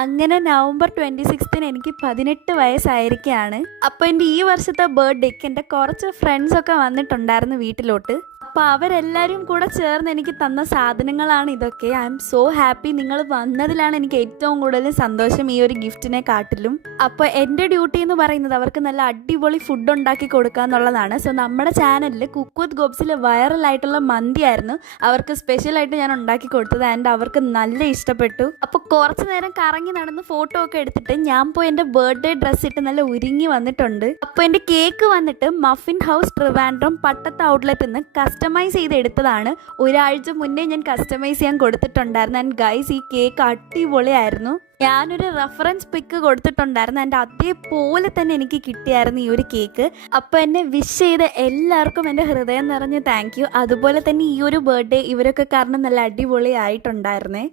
അങ്ങനെ നവംബർ 26 എനിക്ക് 18 വയസ്സായിരിക്കുകയാണ്. അപ്പോൾ എൻ്റെ ഈ വർഷത്തെ ബർത്ത്ഡേക്ക് എൻ്റെ കുറച്ച് ഫ്രണ്ട്സൊക്കെ വന്നിട്ടുണ്ടായിരുന്നു വീട്ടിലോട്ട്. അപ്പോൾ അവരെല്ലാവരും കൂടെ ചേർന്ന് എനിക്ക് തന്ന സാധനങ്ങളാണ് ഇതൊക്കെ. I M so happy. നിങ്ങൾ വന്നതിലാണ് എനിക്ക് ഏറ്റവും കൂടുതൽ സന്തോഷം ഈ ഒരു ഗിഫ്റ്റിനെ കാട്ടിലും. അപ്പോൾ എൻ്റെ ഡ്യൂട്ടി എന്ന് പറയുന്നത് അവർക്ക് നല്ല അടിപൊളി ഫുഡ് ഉണ്ടാക്കി കൊടുക്കുക എന്നുള്ളതാണ്. സോ നമ്മുടെ ചാനലിൽ കുക്ക് വിത്ത് ഗോബ്സിൽ വൈറലായിട്ടുള്ള മന്തിയായിരുന്നു അവർക്ക് സ്പെഷ്യലായിട്ട് ഞാൻ ഉണ്ടാക്കി കൊടുത്തത്. ആൻഡ് അവർക്ക് നല്ല ഇഷ്ടപ്പെട്ടു. അപ്പോൾ കുറച്ച് നേരം കറങ്ങി നടന്ന് ഫോട്ടോ ഒക്കെ എടുത്തിട്ട് ഞാൻ പോയി എൻ്റെ ബർത്ത്ഡേ ഡ്രസ്സ് ഇട്ട് നല്ല ഒരുങ്ങി വന്നിട്ടുണ്ട്. അപ്പോൾ എൻ്റെ കേക്ക് വന്നിട്ട് മഫിൻ ഹൗസ് ട്രിവാൻഡ്രം പട്ടത്ത് ഔട്ട്ലെറ്റിൽ നിന്ന് കസ്റ്റമൈസ് ചെയ്ത് എടുത്തതാണ്. ഒരാഴ്ച മുന്നേ ഞാൻ കസ്റ്റമൈസ് ചെയ്യാൻ കൊടുത്തിട്ടുണ്ടായിരുന്നു. ആൻഡ് ഗൈസ്, ഈ കേക്ക് അടിപൊളിയായിരുന്നു. ഞാനൊരു റെഫറൻസ് പിക്ക് കൊടുത്തിട്ടുണ്ടായിരുന്നു. എൻ്റെ അതേപോലെ തന്നെ എനിക്ക് കിട്ടിയായിരുന്നു ഈ ഒരു കേക്ക്. അപ്പോൾ എന്നെ വിഷ് ചെയ്ത എല്ലാവർക്കും എൻ്റെ ഹൃദയം നിറഞ്ഞ് താങ്ക് യു. അതുപോലെ തന്നെ ഈ ഒരു ബർത്ത്ഡേ ഇവരൊക്കെ കാരണം നല്ല അടിപൊളിയായിട്ടുണ്ടായിരുന്നേ.